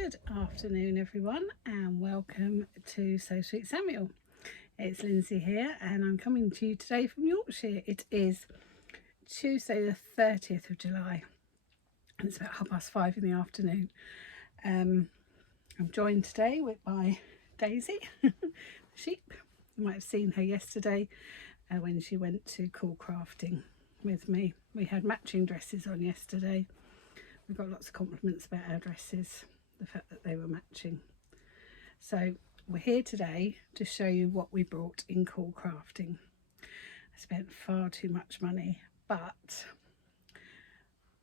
Good afternoon everyone, and welcome to So Sweet Samuel. It's Lindsay here, and I'm coming to you today from Yorkshire. It is Tuesday the 30th of July and it's about 5:30 in the afternoon. I'm joined today with my Daisy, the sheep. You might have seen her yesterday when she went to Coolcrafting with me. We had matching dresses on yesterday. We got lots of compliments about our dresses, the fact that they were matching. So we're here today to show you what we brought in Coolcrafting. I spent far too much money, but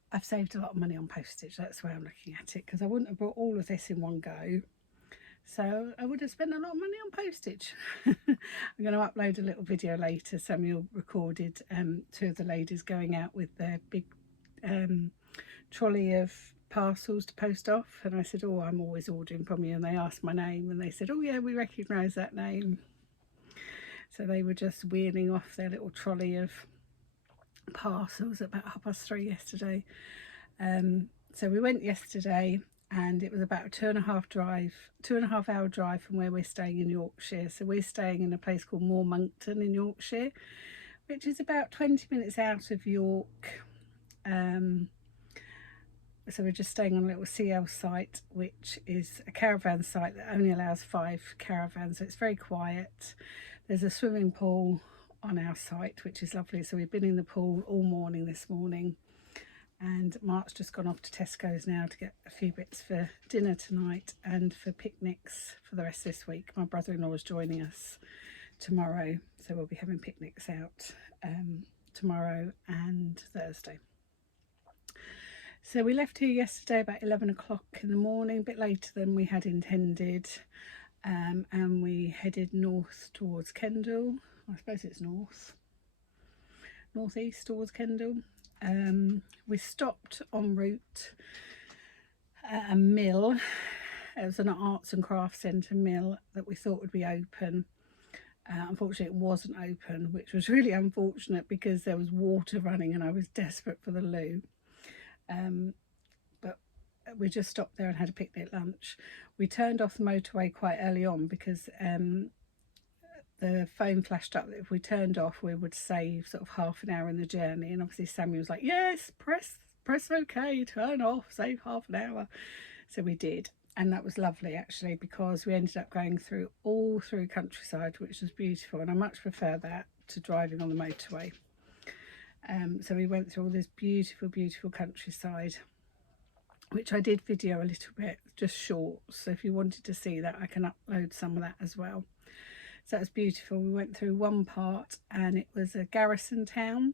I've saved a lot of money on postage. That's why I'm looking at it, because I wouldn't have brought all of this in one go. So I would have spent a lot of money on postage. I'm going to upload a little video later. Samuel recorded two of the ladies going out with their big trolley of parcels to post off, and I said, oh, I'm always ordering from you, and they asked my name and they said, oh yeah, we recognise that name. So they were just wheeling off their little trolley of parcels at about 3:30 yesterday. So we went yesterday, and it was about a 2.5 hour drive from where we're staying in Yorkshire. So we're staying in a place called Monkton in Yorkshire, which is about 20 minutes out of York. So we're just staying on a little CL site, which is a caravan site that only allows 5 caravans, so it's very quiet. There's a swimming pool on our site, which is lovely. So we've been in the pool all morning this morning, and Mark's just gone off to Tesco's now to get a few bits for dinner tonight and for picnics for the rest of this week. My brother-in-law is joining us tomorrow, so we'll be having picnics out tomorrow and Thursday. So we left here yesterday about 11 o'clock in the morning, a bit later than we had intended, and we headed north towards Kendal. I suppose it's northeast towards Kendal. We stopped en route at a mill. It was an arts and crafts centre mill that we thought would be open. Unfortunately it wasn't open, which was really unfortunate because there was water running and I was desperate for the loo. But we just stopped there and had a picnic lunch. We turned off the motorway quite early on because the phone flashed up that if we turned off we would save sort of half an hour in the journey, and obviously Samuel was like, yes, press OK, turn off, save half an hour. So we did, and that was lovely actually, because we ended up going all through countryside, which was beautiful, and I much prefer that to driving on the motorway. So we went through all this beautiful countryside, which I did video a little bit, just short, so if you wanted to see that I can upload some of that as well. So it's beautiful. We went through one part and it was a garrison town,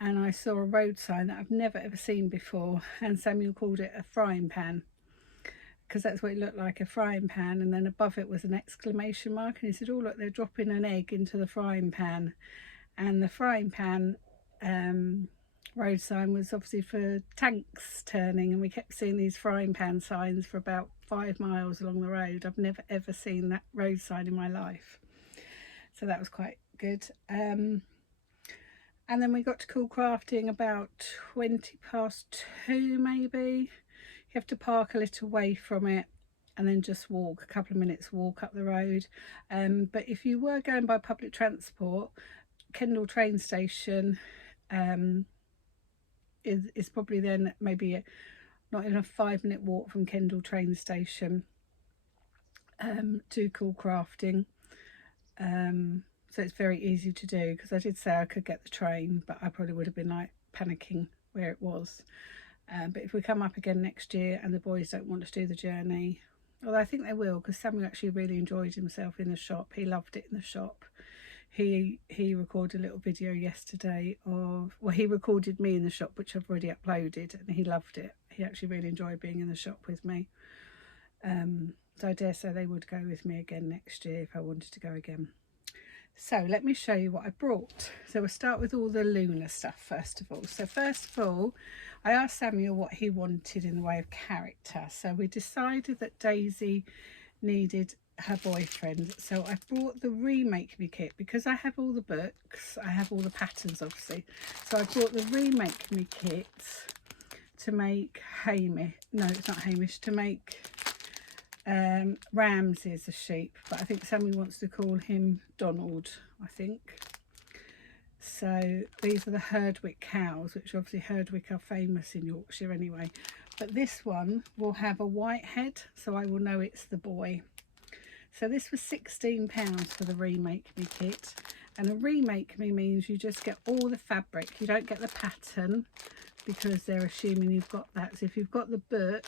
and I saw a road sign that I've never ever seen before, and Samuel called it a frying pan because that's what it looked like, a frying pan, and then above it was an exclamation mark, and he said, oh look, they're dropping an egg into the frying pan. And the frying pan road sign was obviously for tanks turning, and we kept seeing these frying pan signs for about 5 miles along the road. I've never ever seen that road sign in my life, so that was quite good. And then we got to Coolcrafting about 2:20 maybe. You have to park a little way from it and then just walk a couple of minutes walk up the road. But if you were going by public transport, Kendal train station is probably then maybe not even a 5-minute walk from Kendal train station to Coolcrafting. So it's very easy to do, because I did say I could get the train, but I probably would have been like panicking where it was. But if we come up again next year and the boys don't want to do the journey, although I think they will, because Samuel actually really enjoyed himself in the shop. He loved it in the shop. He recorded a little video yesterday of, well, he recorded me in the shop, which I've already uploaded, and he loved it. He actually really enjoyed being in the shop with me. So I dare say they would go with me again next year if I wanted to go again. So let me show you what I brought. So we'll start with all the lunar stuff first of all. So first of all, I asked Samuel what he wanted in the way of character. So we decided that Daisy needed her boyfriend, so I brought the Remake Me kit because I have all the books, I have all the patterns obviously, so I brought the Remake Me kit to make Hamish, no it's not Hamish, to make Ramsey's a sheep, but I think Sammy wants to call him Donald, I think. So these are the Herdwick cows, which obviously Herdwick are famous in Yorkshire anyway. But this one will have a white head, so I will know it's the boy. So this was £16 for the Remake Me kit. And a Remake Me means you just get all the fabric. You don't get the pattern because they're assuming you've got that. So if you've got the book,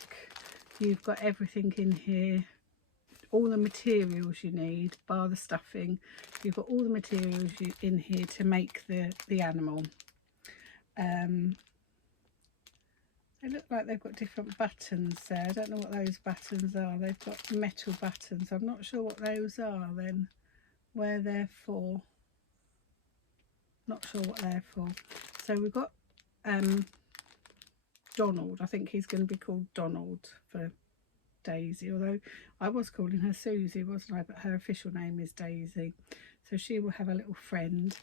you've got everything in here. All the materials you need, bar the stuffing. You've got all the materials in here to make the animal. They look like they've got different buttons there. I don't know what those buttons are. They've got metal buttons. I'm not sure what those are then, where they're for. Not sure what they're for. So we've got Donald. I think he's going to be called Donald for Daisy, although I was calling her Susie, wasn't I? But her official name is Daisy. So she will have a little friend.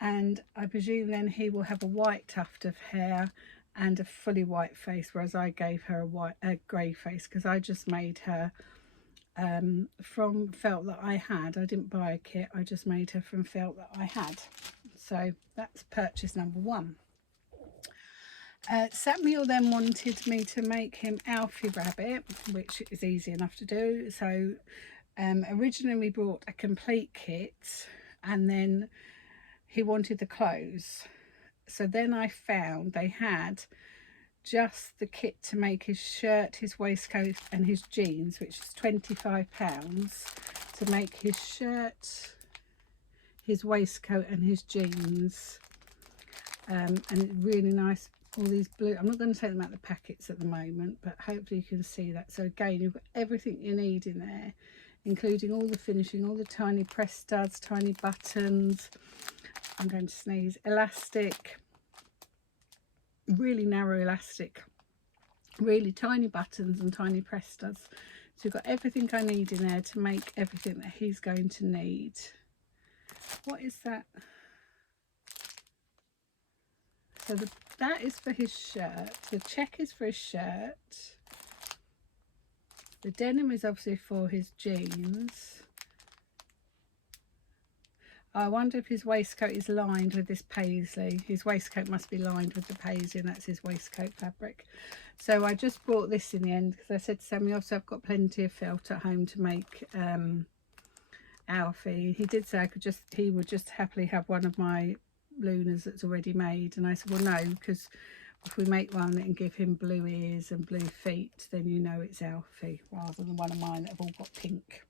And I presume then he will have a white tuft of hair and a fully white face, whereas I gave her a grey face because I just made her from felt that I had. I didn't buy a kit, I just made her from felt that I had. So that's purchase number one. Samuel then wanted me to make him Alfie Rabbit, which is easy enough to do. So originally we brought a complete kit and then he wanted the clothes. So then I found they had just the kit to make his shirt, his waistcoat and his jeans, which is £25 to make his shirt, his waistcoat and his jeans. And it's really nice, all these blue. I'm not going to take them out of the packets at the moment, but hopefully you can see that. So again, you've got everything you need in there, including all the finishing, all the tiny press studs, tiny buttons. I'm going to sneeze. Elastic, really narrow elastic, really tiny buttons and tiny press studs. So you've got everything I need in there to make everything that he's going to need. What is that? So that is for his shirt. The check is for his shirt. The denim is obviously for his jeans. I wonder if his waistcoat is lined with this paisley. His waistcoat must be lined with the paisley, and that's his waistcoat fabric. So I just brought this in the end because I said to Sammy, also I've got plenty of felt at home to make Alfie. He did say he would just happily have one of my Lunas that's already made, and I said, well no, because if we make one and give him blue ears and blue feet, then you know it's Alfie rather than one of mine that have all got pink.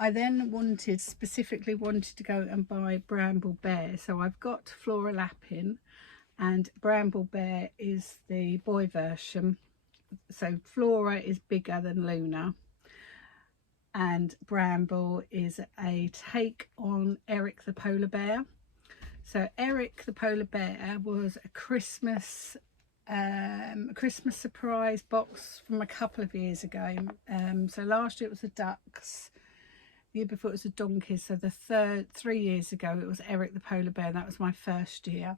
I then specifically wanted to go and buy Bramble Bear. So I've got Flora Lappin, and Bramble Bear is the boy version. So Flora is bigger than Luna, and Bramble is a take on Eric the Polar Bear. So Eric the Polar Bear was a Christmas surprise box from a couple of years ago. So last year it was the ducks. The year before it was the donkeys. So the 3 years ago it was Eric the Polar Bear. That was my first year.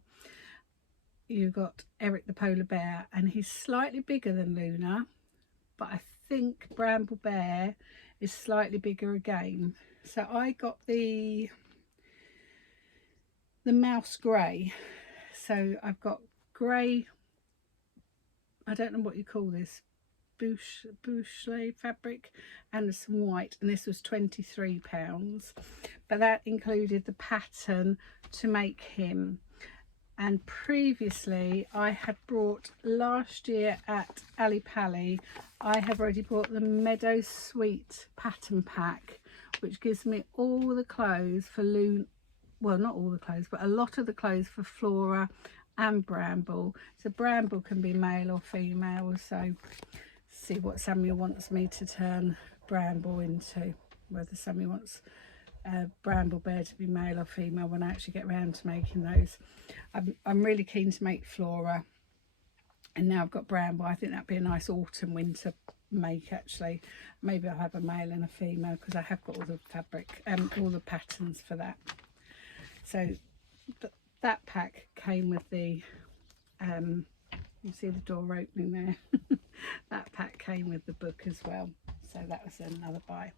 You got Eric the Polar Bear, and he's slightly bigger than Luna, but I think Bramble Bear is slightly bigger again. So I got the mouse grey. So I've got grey, I don't know what you call this, boucle fabric, and some white, and this was £23, but that included the pattern to make him. And previously I had brought, last year at Ali Pally, I have already bought the Meadow Sweet pattern pack, which gives me all the clothes for Luna, well not all the clothes, but a lot of the clothes for Flora and Bramble. So Bramble can be male or female, so see what Samuel wants me to turn Bramble into, whether Samuel wants Bramble Bear to be male or female when I actually get around to making those. I'm really keen to make Flora, and now I've got Bramble. I think that'd be a nice autumn winter make actually. Maybe I'll have a male and a female because I have got all the fabric and all the patterns for that. So that pack came with the You see the door opening there. That pack came with the book as well, so that was another buy.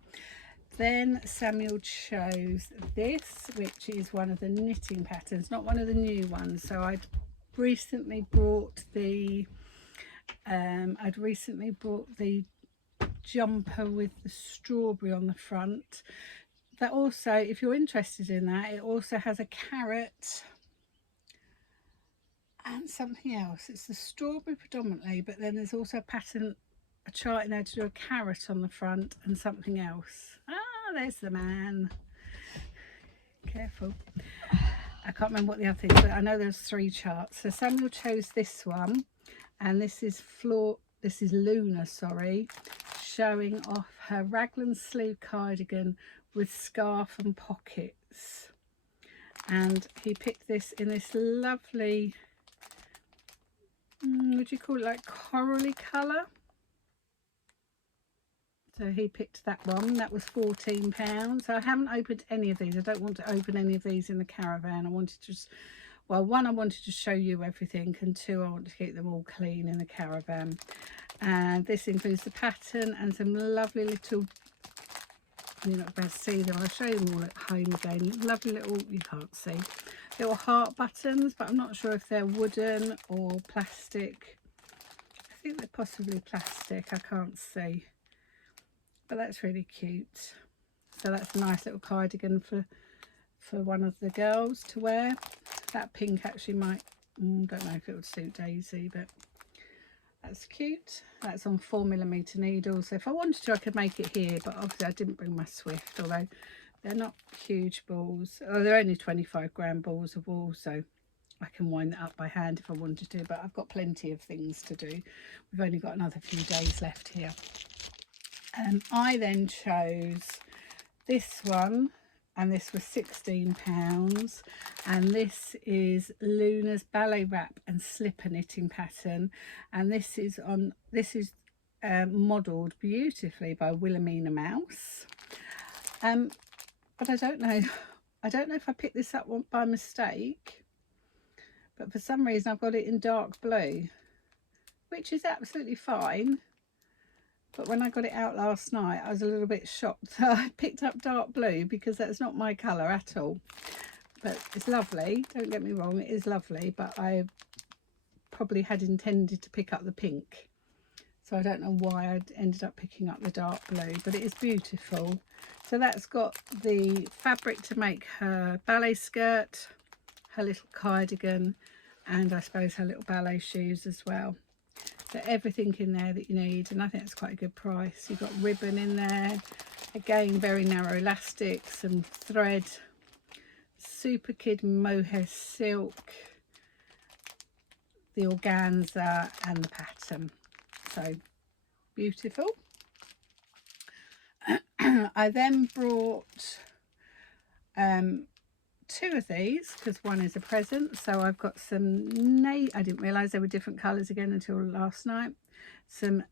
Then Samuel chose this, which is one of the knitting patterns, not one of the new ones. So I'd recently brought the jumper with the strawberry on the front. That also, if you're interested in that, it also has a carrot and something else. It's the strawberry predominantly, but then there's also a pattern, a chart in there to do a carrot on the front and something else. Ah, there's the man. Careful. I can't remember what the other thing is, but I know there's 3 charts. So Samuel chose this one, and this is Luna, sorry, showing off her raglan sleeve cardigan with scarf and pockets. And he picked this in this lovely, would you call it like corally colour? So he picked that one. That was £14. So I haven't opened any of these. I don't want to open any of these in the caravan. I wanted to just, well, 1, I wanted to show you everything, and 2, I want to keep them all clean in the caravan. And this includes the pattern and some lovely little, you're not about to see them, I'll show you them all at home again. Lovely little, you can't see, little heart buttons, but I'm not sure if they're wooden or plastic. I think they're possibly plastic, I can't see. But that's really cute. So that's a nice little cardigan for one of the girls to wear. That pink actually might, don't know if it would suit Daisy, but that's cute. That's on 4mm needles. So if I wanted to, I could make it here, but obviously I didn't bring my Swift, although they're not huge balls. Oh, they're only 25 gram balls of wool, so I can wind that up by hand if I wanted to, but I've got plenty of things to do. We've only got another few days left here. I then chose this one, and this was £16, and this is Luna's Ballet Wrap and Slipper knitting pattern, and this is modelled beautifully by Wilhelmina Mouse. But I don't know if I picked this up by mistake, but for some reason I've got it in dark blue, which is absolutely fine. But when I got it out last night, I was a little bit shocked that I picked up dark blue, because that's not my colour at all. But it's lovely, don't get me wrong, it is lovely, but I probably had intended to pick up the pink. So I don't know why I ended up picking up the dark blue, but it is beautiful. So that's got the fabric to make her ballet skirt, her little cardigan, and I suppose her little ballet shoes as well. So everything in there that you need, and I think it's quite a good price. You've got ribbon in there, again very narrow elastic, some thread, super kid mohair silk, the organza and the pattern. So beautiful. I then brought 2 of these because one is a present. So I've got some I didn't realise they were different colours again until last night. Some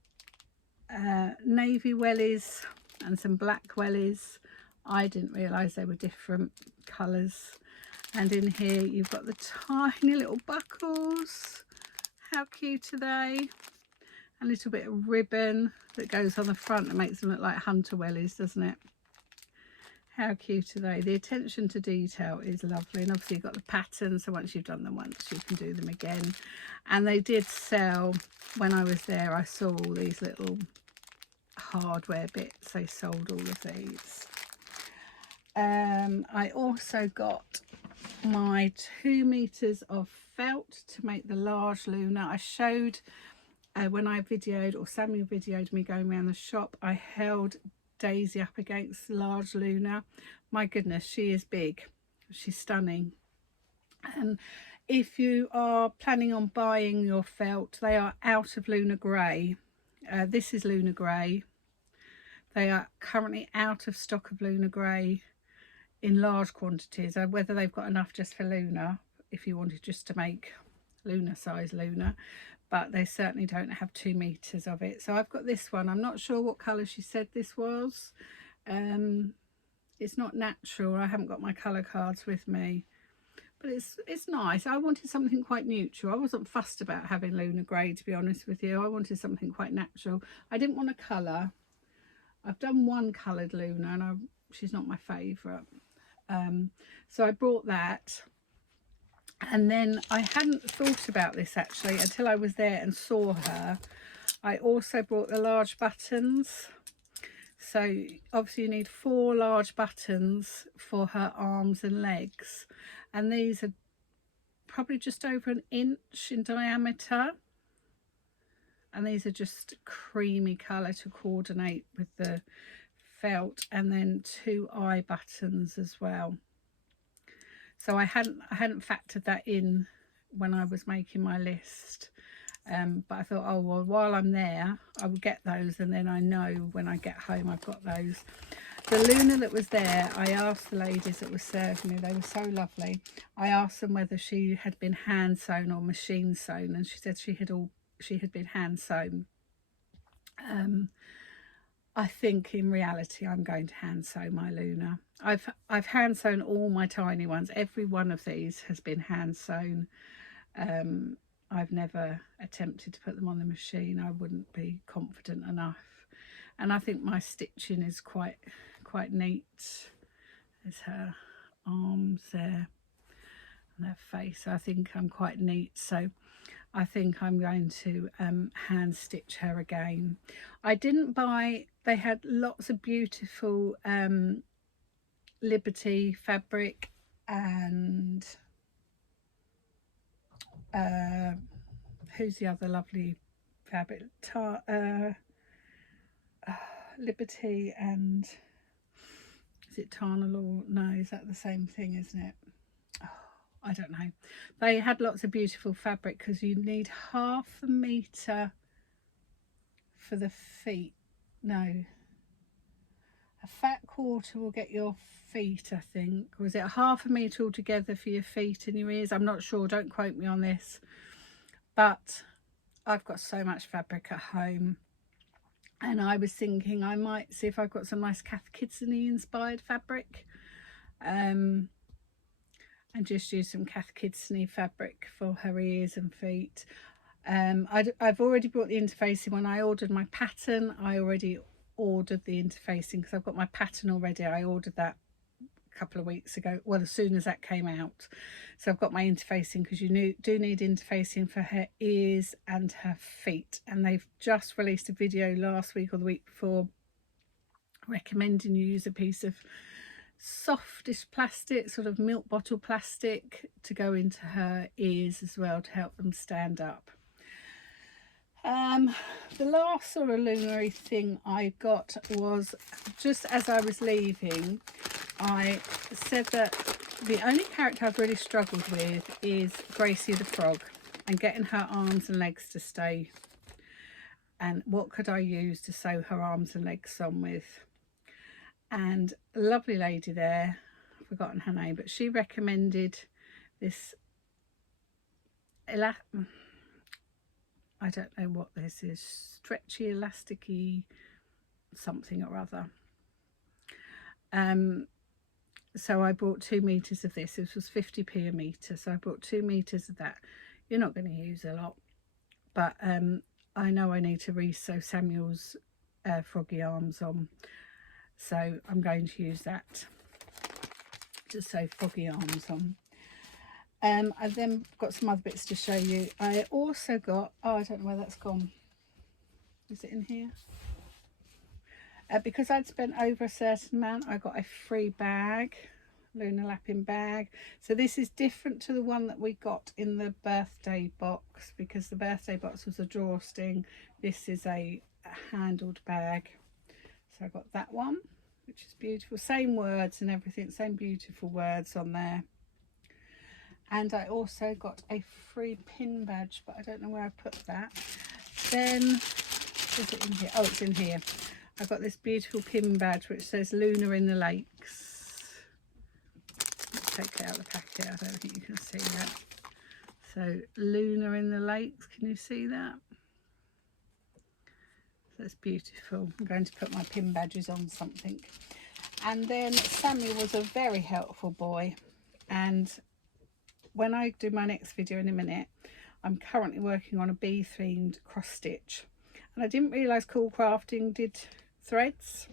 navy wellies and some black wellies. I didn't realise they were different colours. And in here you've got the tiny little buckles. How cute are they? A little bit of ribbon that goes on the front and makes them look like hunter wellies, doesn't it? How cute are they? The attention to detail is lovely, and obviously you've got the pattern, so once you've done them once you can do them again. And they did sell, when I was there I saw all these little hardware bits, they sold all of these. I also got my 2 meters of felt to make the large Luna. I showed when I videoed, or Samuel videoed me going around the shop, I held Daisy up against large Luna. My goodness, she is big, she's stunning. And if you are planning on buying your felt, they are out of Luna Grey. This is Luna Grey. They are currently out of stock of Luna Grey in large quantities. Whether they've got enough just for Luna, if you wanted just to make Luna size Luna, but they certainly don't have 2 meters of it. So I've got this one. I'm not sure what colour she said this was. It's not natural. I haven't got my colour cards with me, but it's nice. I wanted something quite neutral. I wasn't fussed about having Luna grey, to be honest with you. I wanted something quite natural. I didn't want a colour. I've done one coloured Luna, and she's not my favourite. So I brought that, and then I hadn't thought about this actually until I was there and saw her. I also brought the large buttons. So obviously you need 4 large buttons for her arms and legs, and these are probably just over 1 inch in diameter, and these are just creamy colour to coordinate with the felt, and then 2 eye buttons as well. So I hadn't factored that in when I was making my list. But I thought, oh well, while I'm there I will get those, and then I know when I get home I've got those. The Luna that was there, I asked the ladies that were serving me, they were so lovely. I asked them whether she had been hand sewn or machine sewn, and she said she had been hand sewn. I think in reality I'm going to hand sew my Luna. I've hand sewn all my tiny ones. Every one of these has been hand sewn. I've never attempted to put them on the machine. I wouldn't be confident enough. And I think my stitching is quite neat. There's her arms there and her face. I think I'm quite neat. So I think I'm going to hand stitch her again. I didn't buy, they had lots of beautiful Liberty fabric, and who's the other lovely fabric? Liberty and, is it Tarnal? No, is that the same thing, isn't it? Oh, I don't know. They had lots of beautiful fabric because you need 1/2 metre for the feet. No, a fat quarter will get your feet, I think. Or is it 1/2 metre altogether for your feet and your ears? I'm not sure, don't quote me on this. But I've got so much fabric at home, and I was thinking I might see if I've got some nice Cath Kidston inspired fabric, and just use some Cath Kidston fabric for her ears and feet. I've already bought the interfacing. When I ordered my pattern, I already ordered the interfacing because I've got my pattern already. I ordered that a couple of weeks ago, well, as soon as that came out. So I've got my interfacing because you do need interfacing for her ears and her feet, and they've just released a video last week or the week before recommending you use a piece of softish plastic, sort of milk bottle plastic, to go into her ears as well to help them stand up. The last sort of lunary thing I got was just as I was leaving. I said that the only character I've really struggled with is Gracie the frog, and getting her arms and legs to stay, and what could I use to sew her arms and legs on with. And a lovely lady there, I've forgotten her name, but she recommended this I don't know what this is, stretchy, elasticy something or other. So I bought 2 meters of this. This was 50p a meter, so I bought 2 meters of that. You're not going to use a lot, but I know I need to re-sew Samuel's froggy arms on, so I'm going to use that to sew froggy arms on. I've then got some other bits to show you. I also got, oh, I don't know where that's gone. Is it in here? Because I'd spent over a certain amount, I got a free bag, Luna Lapping bag. So this is different to the one that we got in the birthday box, because the birthday box was a drawstring. This is a handled bag. So I got that one, which is beautiful. Same words and everything, same beautiful words on there. And I also got a free pin badge, but I don't know where I put that. Then, is it in here? Oh, it's in here. I got this beautiful pin badge which says Luna in the Lakes. Let's take it out of the packet. I don't think you can see that. So Luna in the Lakes, can you see that? That's beautiful. I'm going to put my pin badges on something. And then Samuel was a very helpful boy, and when I do my next video in a minute, I'm currently working on a bee themed cross stitch, and I didn't realise Coolcrafting did threads.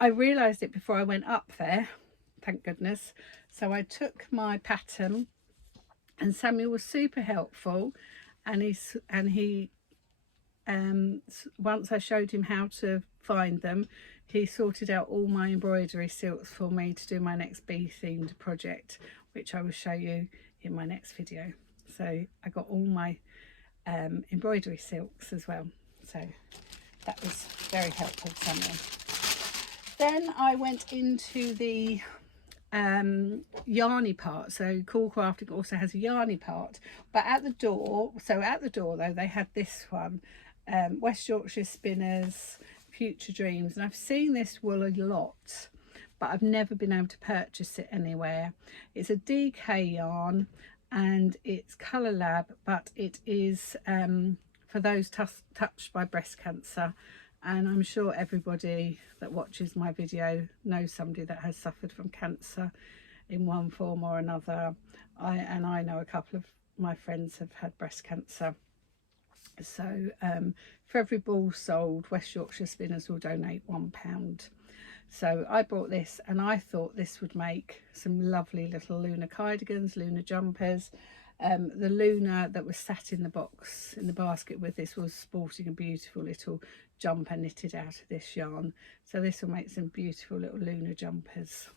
I realised it before I went up there, thank goodness. So I took my pattern, and Samuel was super helpful, and he once I showed him how to find them, he sorted out all my embroidery silks for me to do my next bee themed project, which I will show you in my next video. So I got all my embroidery silks as well, so that was very helpful, Samuel. Then I went into the yarny part. So Coolcrafting also has a yarny part, but at the door though, they had this one, West Yorkshire Spinners Future Dreams, and I've seen this wool a lot, but I've never been able to purchase it anywhere. It's a DK yarn and it's Colour Lab, but it is for those touched by breast cancer, and I'm sure everybody that watches my video knows somebody that has suffered from cancer in one form or another. I know a couple of my friends have had breast cancer. So for every ball sold, West Yorkshire Spinners will donate £1. So I bought this, and I thought this would make some lovely little Luna cardigans, Luna jumpers. The Luna that was sat in the box, in the basket with this, was sporting a beautiful little jumper knitted out of this yarn. So this will make some beautiful little Luna jumpers.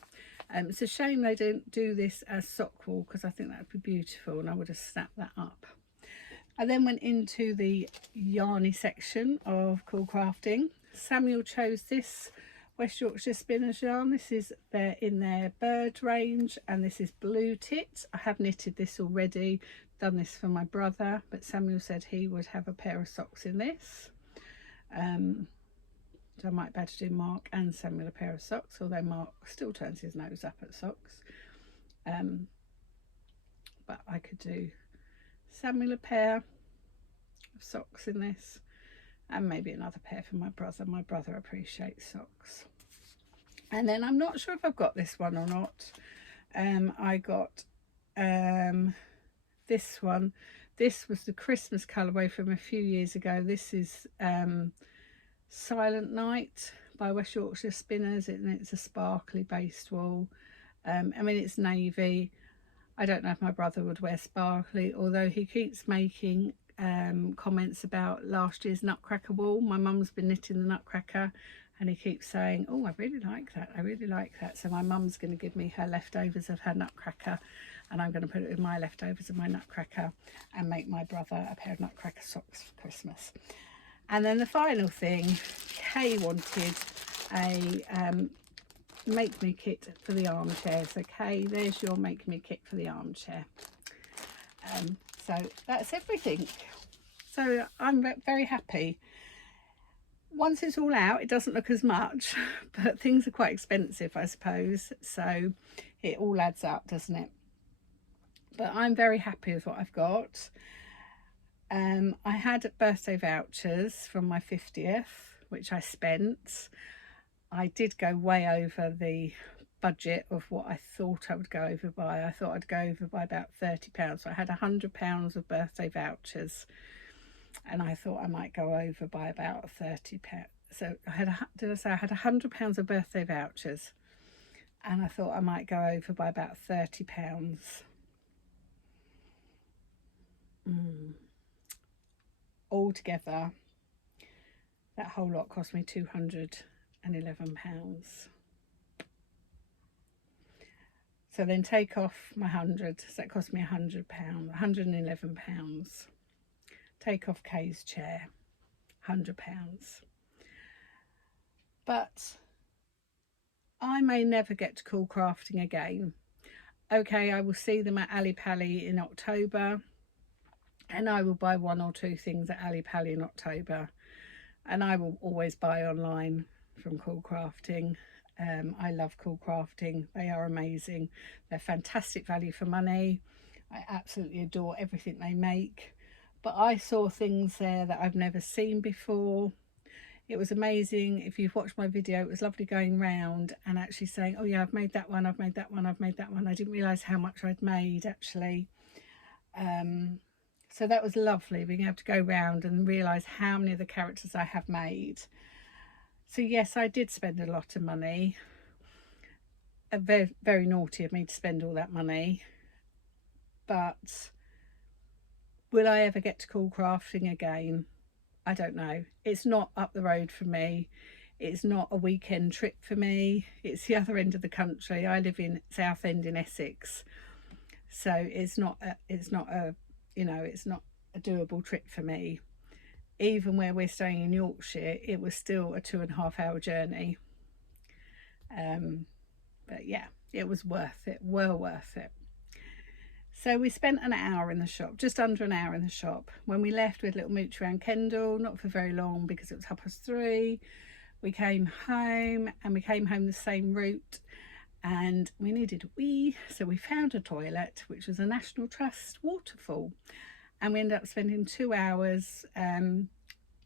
It's a shame they don't do this as sock wool, because I think that would be beautiful and I would have snapped that up. I then went into the yarny section of Coolcrafting. Samuel chose this West Yorkshire Spinners yarn. This is in their bird range, and this is Blue Tit. I have knitted this already, done this for my brother, but Samuel said he would have a pair of socks in this. So I might better do Mark and Samuel a pair of socks, although Mark still turns his nose up at socks. But I could do Samuel a pair of socks in this, and maybe another pair for my brother. My brother appreciates socks. And then I'm not sure if I've got this one or not. I got this one. This was the Christmas colourway from a few years ago. This is Silent Night by West Yorkshire Spinners, and it's a sparkly based wool. I mean, it's navy. I don't know if my brother would wear sparkly, although he keeps making comments about last year's Nutcracker wool. My mum's been knitting the Nutcracker, and he keeps saying, oh, I really like that, I really like that. So my mum's going to give me her leftovers of her Nutcracker, and I'm going to put it with my leftovers of my Nutcracker and make my brother a pair of Nutcracker socks for Christmas. And then the final thing, Kay wanted a make me kit for the armchair. So Kay, there's your make me kit for the armchair. So that's everything. So I'm very happy. Once it's all out, it doesn't look as much, but things are quite expensive, I suppose, so it all adds up, doesn't it? But I'm very happy with what I've got. I had birthday vouchers from my 50th, which I spent. I did go way over the budget of what I thought I would go over by. I thought I'd go over by about £30. So I had £100 of birthday vouchers, and I thought I might go over by about £30. So I had did I say I had £100 of birthday vouchers, and I thought I might go over by about £30. Altogether, that whole lot cost me £211. So then take off my 100, so that cost me £100, £111. Take off Kay's chair, £100. But I may never get to Coolcrafting again. Okay, I will see them at Ali Pally in October, and I will buy one or two things at Ali Pally in October, and I will always buy online from Coolcrafting. I love Coolcrafting. They are amazing. They're fantastic value for money. I absolutely adore everything they make. But I saw things there that I've never seen before. It was amazing. If you've watched my video, it was lovely going round and actually saying, oh yeah, I've made that one, I've made that one, I've made that one. I didn't realise how much I'd made actually. So that was lovely, being able to go round and realise how many of the characters I have made. So yes, I did spend a lot of money. Very, very naughty of me to spend all that money. But will I ever get to Coolcrafting again? I don't know. It's not up the road for me. It's not a weekend trip for me. It's the other end of the country. I live in Southend in Essex, so it's not a you know, it's not a doable trip for me. Even where we're staying in Yorkshire, it was still a 2.5 hour journey. But yeah, it was worth it. Well worth it. So we spent an hour in the shop, just under an hour in the shop. When we left, we had a little mooch around Kendal, not for very long because it was 3:30. We came home, and we came home the same route, and we needed a wee, so we found a toilet, which was a National Trust waterfall, and we ended up spending 2 hours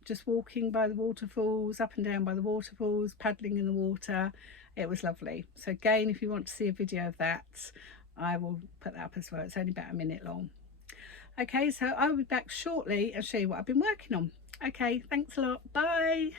just walking by the waterfalls, up and down by the waterfalls, paddling in the water. It was lovely. So again, if you want to see a video of that, I will put that up as well. It's only about a minute long. Okay, so I'll be back shortly and show you what I've been working on. Okay, thanks a lot. Bye.